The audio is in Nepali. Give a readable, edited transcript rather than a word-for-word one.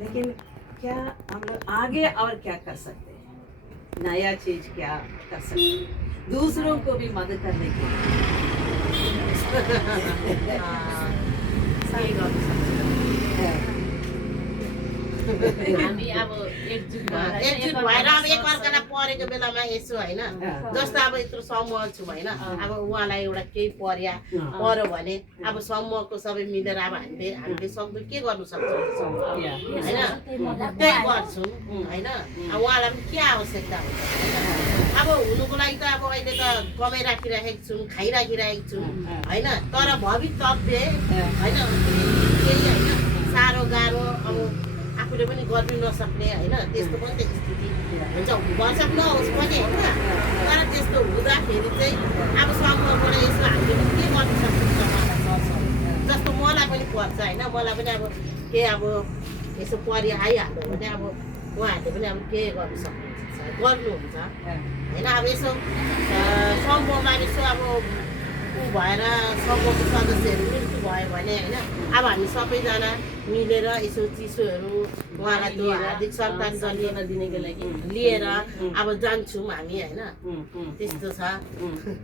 लेकिन क्या हम लोग आगे और क्या कर सकते हैं? नया चीज क्या कर सकते हैं? दूसरों को भी मदद करने के लिए सही गर्नु सक्छ हामी अब एकजुट भएर एकजुट भएर अब एकअर्कालाई परेको बेलामा यसो होइन जस्तो अब यत्रो समूह छौँ होइन अब उहाँलाई एउटा केही पर्यो भने अब समूहको सबै मिलेर अब हामीले सक्दो के गर्नु सक्छौँ होइन त्यही गर्छौँ होइन अब उहाँलाई पनि के आवश्यकता हुन्छ अब हुनुको लागि त अब अहिले त कमाइराखिरहेको छौँ खाइराखिरहेको छौँ होइन तर भवितव्य होइन केही होइन साह्रो गाह्रो अब आफूले पनि गर्नु नसक्ने होइन त्यस्तो पनि त स्थिति हुन्छ भन्छ नहोस् पनि होइन तर त्यस्तो हुँदाखेरि चाहिँ अब समूहबाट यसो हामीले पनि के गर्नु सक्छौँ जस्तो मलाई पनि पर्छ होइन मलाई पनि अब के अब यसो आइहाल्यो भने अब उहाँहरूले पनि अब के गर्नु सक्नुहुन्छ गर्नुहुन्छ होइन अब यसो समूहमा यसो अब भएर समूहको सदस्यहरू मृत्यु भयो भने होइन अब हामी सबैजना मिलेर यसो चिसोहरू उहाँलाई त्यो हार्दिक श्रद्धाञ्जली दिनको लागि लिएर अब जान्छौँ हामी होइन त्यस्तो छ